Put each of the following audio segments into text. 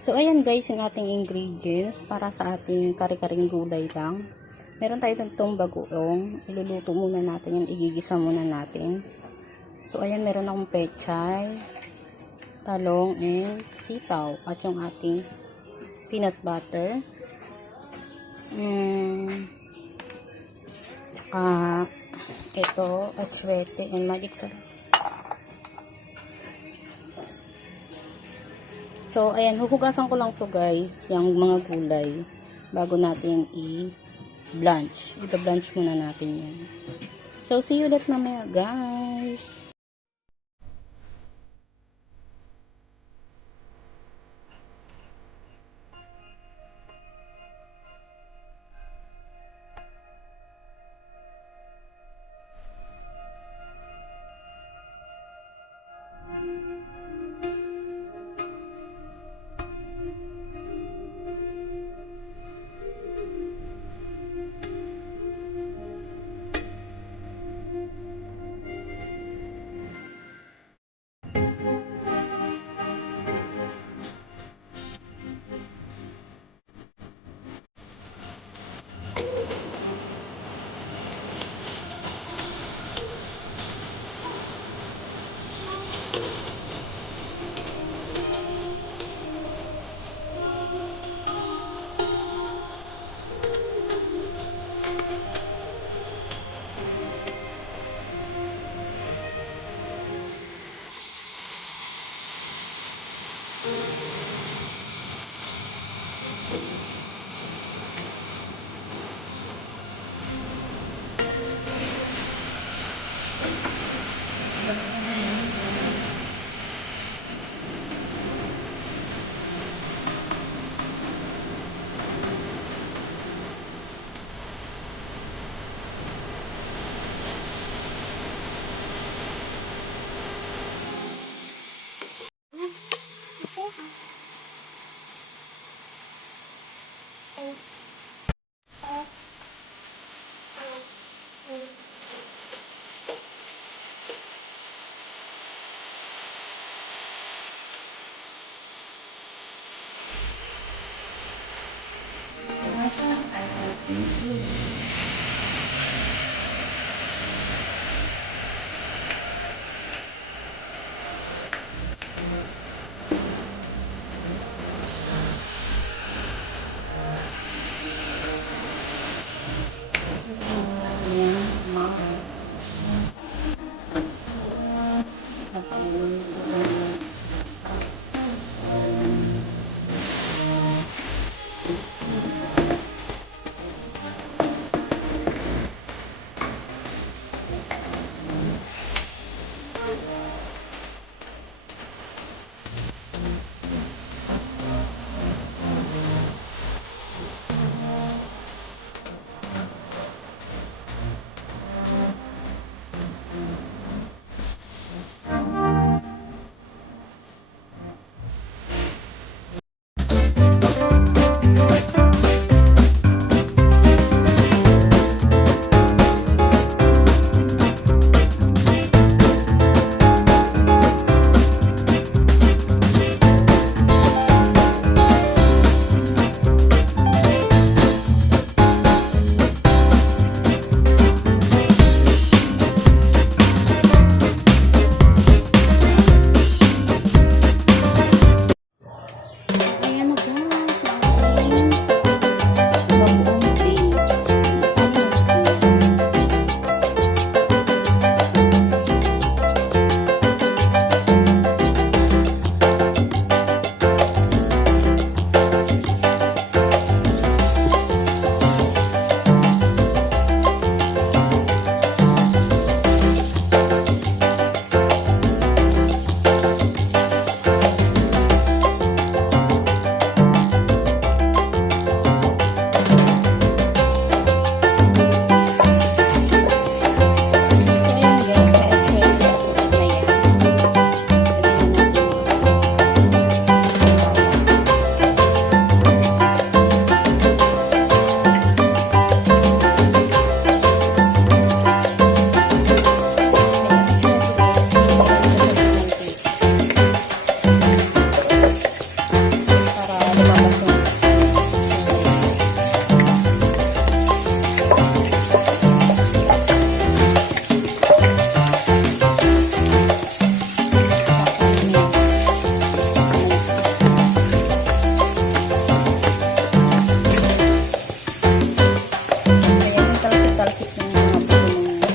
So, ayan guys, yung ating ingredients para sa ating kare-karing gulay lang. Meron tayo itong bagoong. Iluluto muna natin yan. Igigisa muna natin. So, ayan, meron akong pechay, talong, and sitaw. At yung ating peanut butter. Ito, atsuete, and magic sarap. So, ayan, huhugasan ko lang to guys, yung mga gulay, bago natin i-blanch. I-blanch muna natin yan. So, see you ulit mamaya guys.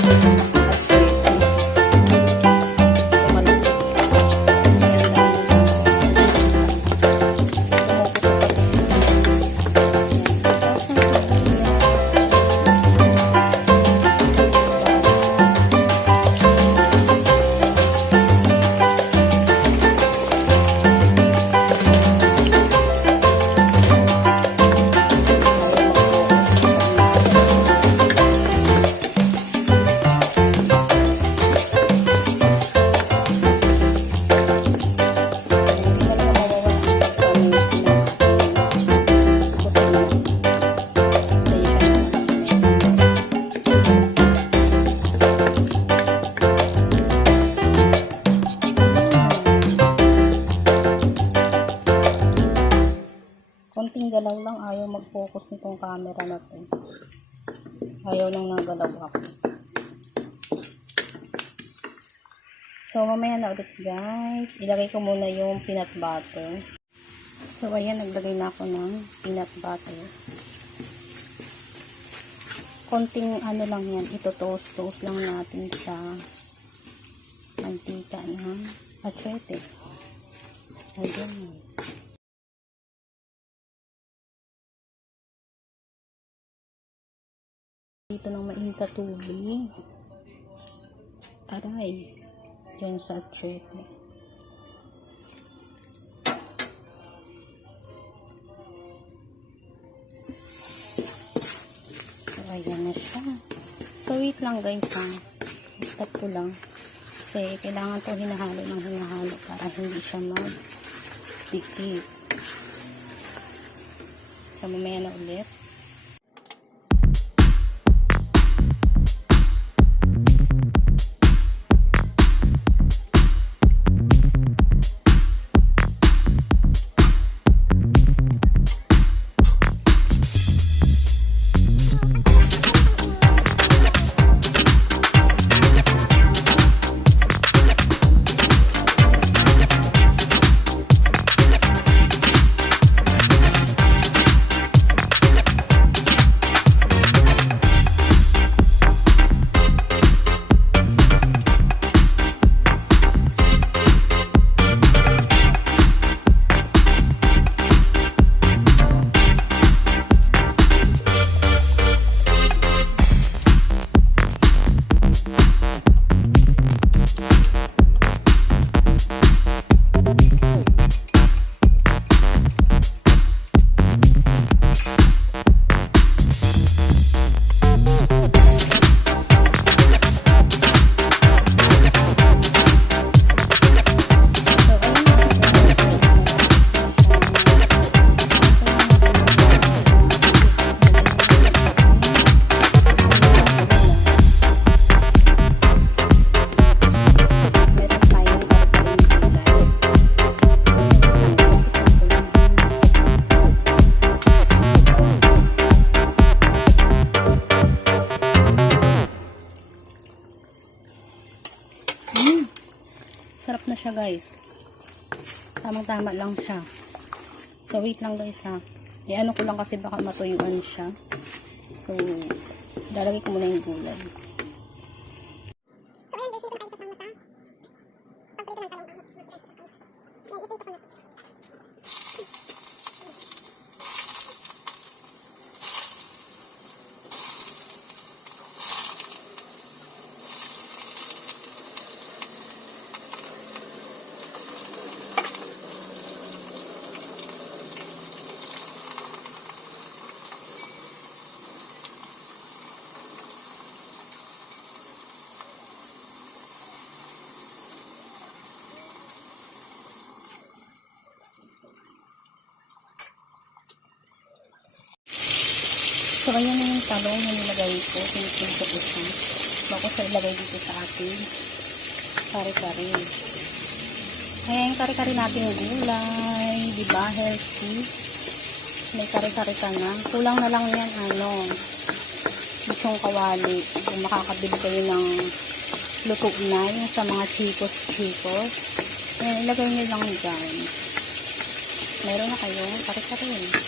At sweet. Tumalsik. Ganda ang lasa. Tumukusok kasi siya. Tapos ng sibuyas. Konting galaw lang, ayaw mag-focus nitong camera na to. Ayaw nang nagalaw ako. So, mamaya na ulit guys. Ilagay ko muna yung peanut butter. So, ayan, naglagay na ako ng peanut butter. Konting ano lang yan, ito toast lang natin sa mantika ng atsete. Ayan. Dito ng mainit na tubig. Aray. Diyan sa atsete. So, ayan na siya. So, wait lang guys ha. Stop ko lang. Kasi kailangan to hinahalo ng hinahalo para hindi siya mag-dikit. So, mamaya na ulit. Sarap na siya guys. Tamang-tama lang siya. So wait lang guys ha. Ano ko lang kasi baka matuyuan siya. So lalagay ko muna yung gulay. So, ayan na yung talong na nilagay ko. Pinipinto ko siya. Bago siya ilagay dito sa ating kare-kare. Ayan, kare-kare natin gulay. Diba? Healthy. May kare-kare ka na. Kulang na lang yan, itong kawali. Kung makakabili kayo ng luto na, yung sa mga chicos. Ayan, ilagay nyo lang dyan. Meron na kayong kare-kare.